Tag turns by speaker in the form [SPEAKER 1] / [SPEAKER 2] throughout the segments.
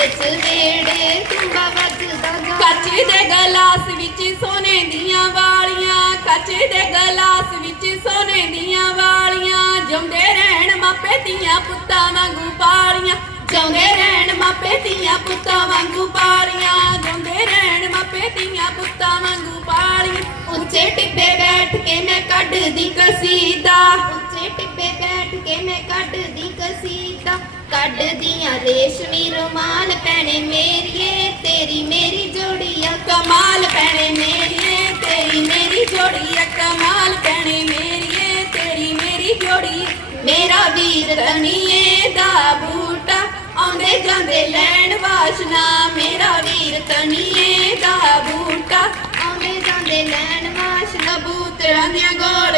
[SPEAKER 1] ਵਿੱਚ ਵੇੜੇ ਤੁੰਬਾ ਵੱਜਦਾ ਗਾ।
[SPEAKER 2] ਕੱਚ ਦੇ ਗਲਾਸ ਵਿੱਚ ਸੋਨੇ ਦੀਆਂ ਵਾਲੀਆਂ ਕੱਚ ਦੇ ਗਲਾਸ ਵਿੱਚ ਸੋਨੇ ਦੀਆਂ ਵਾਲੀਆਂ ਜਿਉਂਦੇ ਰਹਿਣ ਮਾਪੇ ਦੀਆਂ ਪੁੱਤਾਂ ਵਾਂਗੂ ਪਾਲੀਆਂ। ਜਿਉਂਦੇ ਰਹਿਣ ਮਾਪੇ ਦੀਆਂ ਪੁੱਤਾਂ ਵਾਂਗੂ ਪਾਲੀਆਂ ਜਿਉਂਦੇ ਰਹਿਣ ਮਾਪੇ ਦੀਆਂ ਪੁੱਤਾਂ ਵਾਂਗੂ ਪਾਲੀਆਂ। ਉੱਚੇ ਟਿੱਬੇ ਬੈਠ ਕੇ ਮੈਂ ਕੱਢਦੀ ਕਸੀਦਾ।
[SPEAKER 1] ਉੱਚੇ ਟਿੱਬੇ ਬੈਠ ਕੇ ਮੈਂ ਕੱਢਦੀ ਕਸੀਦਾ। ਕੱਢਦੀਆਂ ਰੇਸ਼ਮੀ ਰੁਮਾਲ ਪੈਣੇ ਮੇਰੀਏ, ਤੇਰੀ ਮੇਰੀ ਜੋੜੀਆਂ,
[SPEAKER 2] ਕਮਾਲ ਪੈਣੇ ਮੇਰੀਏ, ਤੇਰੀ ਮੇਰੀ ਜੋੜੀ ਆ ਕਮਾਲ ਪੈਣੇ ਮੇਰੀਏ, ਤੇਰੀ ਮੇਰੀ ਜੋੜੀ ਮੇਰਾ ਵੀਰ ਤਨੀਏ ਦਾ ਬੂਟਾ, ਆਉਂਦੇ ਜਾਂਦੇ ਲੈਣ ਵਾਸ਼ਨਾ। ਮੇਰਾ ਵੀਰ ਤਨੀਏ ਦਾ ਬੂਟਾ,
[SPEAKER 1] ਆਉਂਦੇ ਜਾਂਦੇ ਲੈਣ ਵਾਸ਼
[SPEAKER 2] ਕਬੂਤਰਾਂ ਦੀਆਂ ਗੋਲ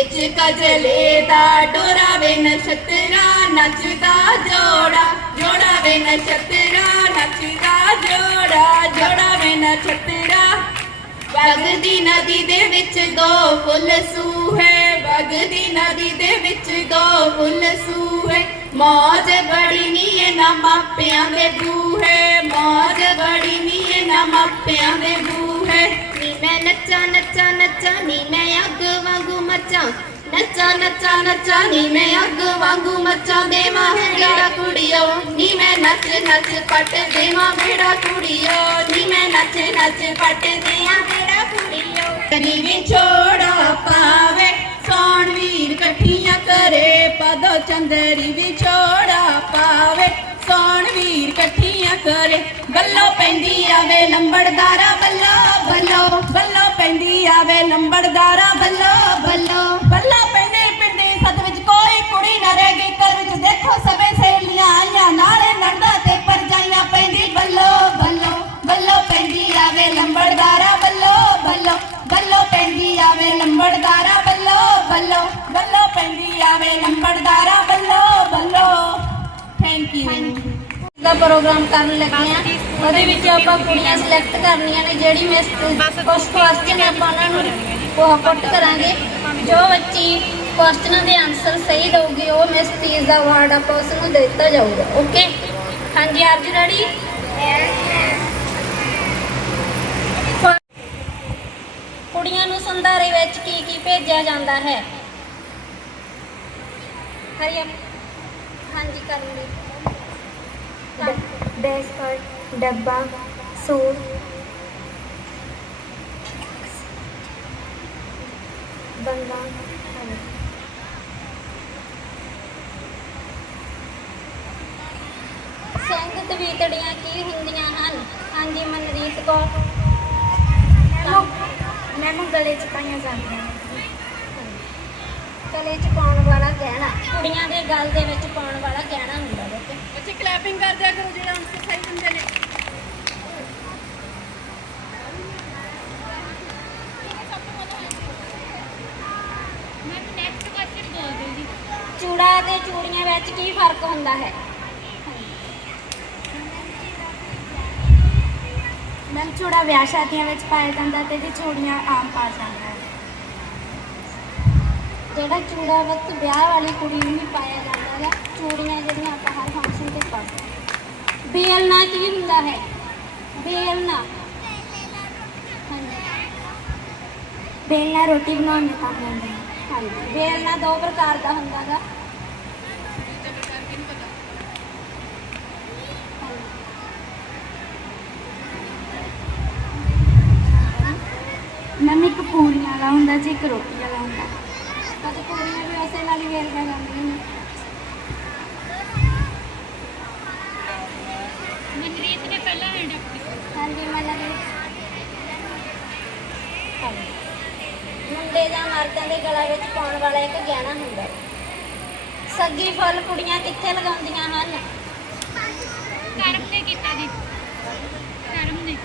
[SPEAKER 2] ਵਿੱਚ ਕਜਲੇ ਦਾ ਡੋਰਾ ਵੇ ਨਛਤਰਾ ਨੱਚਦਾ ਜੋੜਾ ਜੋੜਾ ਵੇ ਨਛਤਰਾ ਨੱਚਦਾ ਜੋੜਾ ਜੋੜਾ ਵੇ ਨਛਤਰਾ ਵਗਦੀ ਨਦੀ ਦੇ ਵਿੱਚ ਦੋ ਫੁੱਲ ਸੂਹੇ, ਵਗਦੀ ਨਦੀ ਦੇ ਵਿੱਚ ਦੋ ਫੁੱਲ ਸੂਹੇ। ਮੌਜ ਬੜੀ ਨੀ ਨਾ ਮਾਪਿਆਂ ਦੇ ਬੂਹੇ, ਮੌਜ ਬੜੀ ਨੀ ਨਾ ਮਾਪਿਆਂ ਦੇ ਬੂਹੇ।
[SPEAKER 1] ਨੀ ਮੈਂ ਨੱਚਾ ਨੱਚਾ, ਨੱਚਾਂ ਨੀ ਮੈਂ ਅੱਗ ਵਾਂਗੂ ਮੱਚਾਂ। ਨੱਚਾ ਨੱਚਾ ਨੱਚਾ ਨੀ ਮੈਂ ਅੱਗ ਵਾਂਗੂ ਮੱਚਾਂ। ਦੇਵਾਂ ਮੇਰਾ ਕੁੜੀਓ, ਨੀ ਮੈਂ ਨੱਚ ਨੱਚ ਪੱਟ ਦੇਵਾਂ ਮੇਰਾ ਕੁੜੀਓ। ਨੀ ਮੈਂ ਨੱਚ ਨੱਚ ਪੱਟ ਦੇਵਾਂ ਮੇਰਾ ਕੁੜੀਓ।
[SPEAKER 2] ਕਦੀ ਵਿਛੋੜਾ ਪਾਵੇ, ਸੋਣ ਵੀਰ ਇਕੱਠੀਆਂ ਕਰੇ। ਪਦੋ ਚੰਦਰੀ ਵਿਛੋੜਾ ਪਾਵੇ, ਸੋਣ ਵੀਰ ਇਕੱਠੀਆਂ ਕਰੇ। ਗੱਲੋ ਪੈਂਦੀ ਆਵੇ ਲੰਬੜਦਾਰਾ ਬੱਲੋ ਬੱਲੋ ਗੱਲੋ ਪੈਂਦੀ ਆਵੇ ਲੰਬੜਦਾਰਾ ਬੱਲੋ ਬੱਲੋ ਬੱਲਾ ਪੈਂਦੇ ਪਿੰਡੀ ਸੱਤ ਵਿੱਚ ਕੋਈ ਕੁੜੀ ਨਾ ਰਹਿ ਗਈ ਘਰ ਵਿੱਚ ਦੇਖੋ ਸਭੇ ਸਹੇਲੀਆਂ ਆਈਆਂ ਨਾਲੇ ਨੰਦਾ ਤੇ ਪਰਜਾਈਆਂ ਪੈਂਦੀ ਬੱਲੋ ਬੱਲੋ ਬੱਲੋ ਪੈਂਦੀ ਆਵੇ ਲੰਬੜਦਾਰਾ ਬੱਲੋ ਬੱਲੋ ਬੱਲੋ ਪੈਂਦੀ ਆਵੇ ਲੰਬੜਦਾਰਾ ਬੱਲੋ ਬੱਲੋ ਬੱਲੋ ਪੈਂਦੀ ਆਵੇ ਲੰਬੜਦਾਰਾ ਬੱਲੋ ਬੱਲੋ। ਥੈਂਕ ਯੂ
[SPEAKER 3] ਦਾ ਪ੍ਰੋਗਰਾਮ ਕਰਨ ਲੱਗੇ ਆ ਉਹਦੇ ਵਿੱਚ ਆਪਾਂ ਕੁੜੀਆਂ ਸਿਲੈਕਟ ਕਰਨੀਆਂ ਨੇ ਜਿਹੜੀ ਮਿਸ ਕੁਝ ਕੁਐਸਚਨ ਆਪਾਂ ਉਹਨਾਂ ਨੂੰ ਉਹ ਪੁੱਟ ਕਰਾਂਗੇ। ਜੋ ਬੱਚੀ ਕੁਐਸਚਨਾਂ ਦੇ ਆਨਸਰ ਸਹੀ ਦਊਗੀ ਉਹ ਮਿਸ ਤੀਜ ਦਾ ਅਵਾਰਡ ਆਪਾਂ ਉਸ ਨੂੰ ਦੇ ਦਿੱਤਾ ਜਾਊਗਾ। ਓਕੇ ਹਾਂਜੀ ਆਰ ਜੀ ਰੈਡੀ ਕੁੜੀਆਂ ਨੂੰ ਸੰਧਾਰੇ ਵਿੱਚ ਕੀ ਕੀ ਭੇਜਿਆ ਜਾਂਦਾ ਹੈ? ਹਰੀ ਹਾਂਜੀ ਲਈ
[SPEAKER 4] ਡੈਸਕਟ ਡੱਬਾ ਸੂਟ। ਬੰਗਾ
[SPEAKER 3] ਸਿੰਘ ਤਵੀਤੜੀਆਂ ਕੀ ਹੁੰਦੀਆਂ ਹਨ? ਹਾਂਜੀ ਮਨਰੀਤ ਕੌਰ।
[SPEAKER 4] ਮੈਨੂੰ ਗਲੇ ਚ ਪਾਈਆਂ ਜਾਂਦੀਆਂ ਨੇ।
[SPEAKER 3] ਗਲੇ 'ਚ ਪਾਉਣ ਵਾਲਾ ਗਹਿਣਾ। ਕੁੜੀਆਂ ਦੇ ਗਲ ਦੇ ਵਿੱਚ ਪਾਉਣ ਵਾਲਾ ਗਹਿਣਾ ਹੁੰਦਾ ਬੱਚੇ
[SPEAKER 2] ਬੱਚੇ ਕਲੈਪਿੰਗ ਕਰ ਦਿਆ ਕਰੋ ਜਿਹੜਾ ਆਨਸਰ ਸਹੀ ਦਿੰਦੇ ਨੇ
[SPEAKER 3] ਚੂੜਾ ਤੇ ਚੂੜੀਆਂ ਵਿੱਚ ਕੀ ਫ਼ਰਕ ਹੁੰਦਾ ਹੈ?
[SPEAKER 4] ਮੈਮ ਚੂੜਾ ਵਿਆਹ ਸ਼ਾਦੀਆਂ ਵਿੱਚ ਪਾਇਆ ਜਾਂਦਾ ਤੇ ਜੀ ਚੂੜੀਆਂ ਆਮ ਪਾ ਜਾਂਦਾ ਹੈ।
[SPEAKER 3] ਜਿਹੜਾ ਚੂੜਾ ਵਕਤ ਵਿਆਹ ਵਾਲੀ ਕੁੜੀ ਨੂੰ ਨਹੀਂ ਪਾਇਆ ਜਾਂਦਾ ਹੈ ਚੂੜੀਆਂ ਜਿਹੜੀਆਂ ਆਪਾਂ ਹਰ ਫੰਕਸ਼ਨ ਤੇ ਪਾ ਸਕਦੇ ਬੇਲਣਾ ਕੀ ਹੁੰਦਾ ਹੈ? ਬੇਲਣਾ। ਹਾਂਜੀ।
[SPEAKER 4] ਬੇਲ ਨਾਲ ਰੋਟੀ ਬਣਾਉਣ ਦੇ ਕੰਮ ਆਉਂਦਾ ਹੈ।
[SPEAKER 3] ਹਾਂਜੀ। ਬੇਲਣਾ ਦੋ ਪ੍ਰਕਾਰ ਦਾ ਹੁੰਦਾ ਗਾ
[SPEAKER 4] ਮੈਮ ਇੱਕ ਪੂਰੀਆਂ ਵਾਲਾ ਹੁੰਦਾ ਜੀ, ਇੱਕ ਰੋਟੀ ਵਾਲਾ ਹੁੰਦਾ।
[SPEAKER 3] ਕਦੇ ਕੁੜੀਆਂ ਵੀ ਉਸੇ ਨਾਲ ਹੀ ਵੇਲੀਆਂ ਜਾਂਦੀਆਂ ਨੇ ਮਨਰੀਤ ਨੇ। ਪਹਿਲਾਂ ਹੈਂਡ ਹਾਂਜੀ। ਮਨਰੀਤ ਮੁੰਡੇ ਜਾਂ ਮਰਦਾਂ ਦੇ ਗਲਾ ਵਿੱਚ ਪਾਉਣ ਵਾਲਾ ਇੱਕ ਗਹਿਣਾ ਹੁੰਦਾ। ਹੈ। ਸੱਗੀ ਫੁੱਲ ਕੁੜੀਆਂ ਕਿੱਥੇ ਲਗਾਉਂਦੀਆਂ ਹਨ? ਕਰਮ ਨੇ ਕੀਤਾ ਜੀ। ਕਰਮ ਨੇ।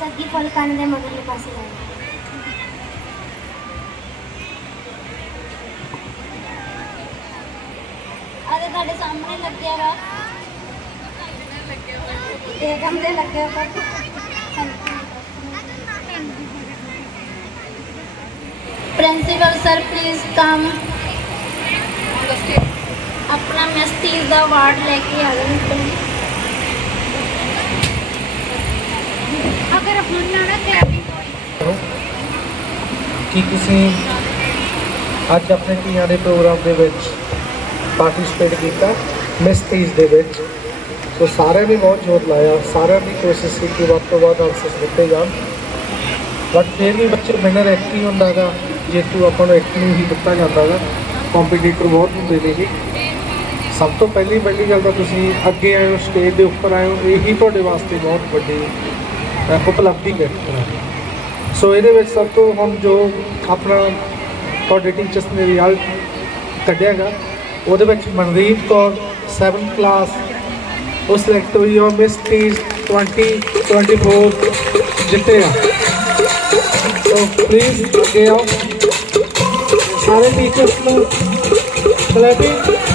[SPEAKER 4] ਸੱਗੀ ਫੁੱਲ ਕੰਨ ਦੇ ਮਗਰਲੇ ਪਾਸੇ ਲਾਉਂਦਾ
[SPEAKER 3] ਆਦੇ ਤੁਹਾਡੇ ਸਾਹਮਣੇ ਲੱਗਿਆ ਵਾ। ਇਹ ਗਮਲੇ ਲੱਗੇ ਹੋਏ ਪਰ ਪ੍ਰਿੰਸੀਪਲ ਸਰ ਪਲੀਜ਼ ਕਮ ਆਪਣਾ ਮਸਤੀ ਦਾ ਵਾਰਡ ਲੈ ਕੇ ਆ ਗਏ ਅਗਰ ਹੁਣ ਨਾ ਕੈਬਿਨ
[SPEAKER 5] ਕੀ ਤੁਸੀਂ ਅੱਜ ਆਪਣੇ ਧੀਆਂ ਦੇ ਪ੍ਰੋਗਰਾਮ ਦੇ ਵਿੱਚ ਪਾਰਟਿਸਿਪੇਟ ਕੀਤਾ? ਮਿਸ ਤੀਜ ਦੇ ਵਿੱਚ। ਸੋ ਸਾਰਿਆਂ ਨੇ ਬਹੁਤ ਜ਼ੋਰ ਲਾਇਆ। ਸਾਰਿਆਂ ਦੀ ਕੋਸ਼ਿਸ਼ ਕੀਤੀ ਵੱਧ ਤੋਂ ਵੱਧ ਆਨਸਰਸ ਦਿੱਤੇ ਜਾਣ। ਬਟ ਫਿਰ ਵੀ ਬੱਚੇ ਬਿਨਾਂ ਐਕਟਿਵ ਹੁੰਦਾਗਾ ਜੇਤੂ ਆਪਾਂ ਨੂੰ ਇੱਕ ਨੂੰ ਹੀ ਦਿੱਤਾ ਜਾਂਦਾ ਗਾ ਕੰਪੀਟੀਟਰ ਬਹੁਤ ਹੁੰਦੇ ਨੇ ਜੀ ਸਭ ਤੋਂ ਪਹਿਲੀ ਪਹਿਲੀ ਗੱਲ ਤਾਂ ਤੁਸੀਂ ਅੱਗੇ ਆਏ ਹੋ ਸਟੇਜ ਦੇ ਉੱਪਰ ਆਏ ਹੋ, ਇਹੀ ਤੁਹਾਡੇ ਵਾਸਤੇ ਬਹੁਤ ਵੱਡੀ ਉਪਲਬਧੀ ਹੈ। ਸੋ ਇਹਦੇ ਵਿੱਚ ਸਭ ਤੋਂ ਹੁਣ ਜੋ ਆਪਣਾ ਤੁਹਾਡੇ ਟੀਚਰਸ ਨੇ ਰਿਜ਼ਲਟ ਕੱਢਿਆਗਾ ਉਹਦੇ ਵਿੱਚ ਮਨਦੀਪ ਕੌਰ 7th ਕਲਾਸ ਉਹ ਸਿਲੈਕਟ ਹੋਈ ਔਰ ਮਿਸ ਤੀਜ 2024 ਜਿੱਤੇ ਆ। ਸੋ ਪਲੀਜ਼ ਅੱਗੇ ਆਓ। ਸਾਰੇ ਟੀਚਰਸ ਨੂੰ ਕਲੈਪਿੰਗ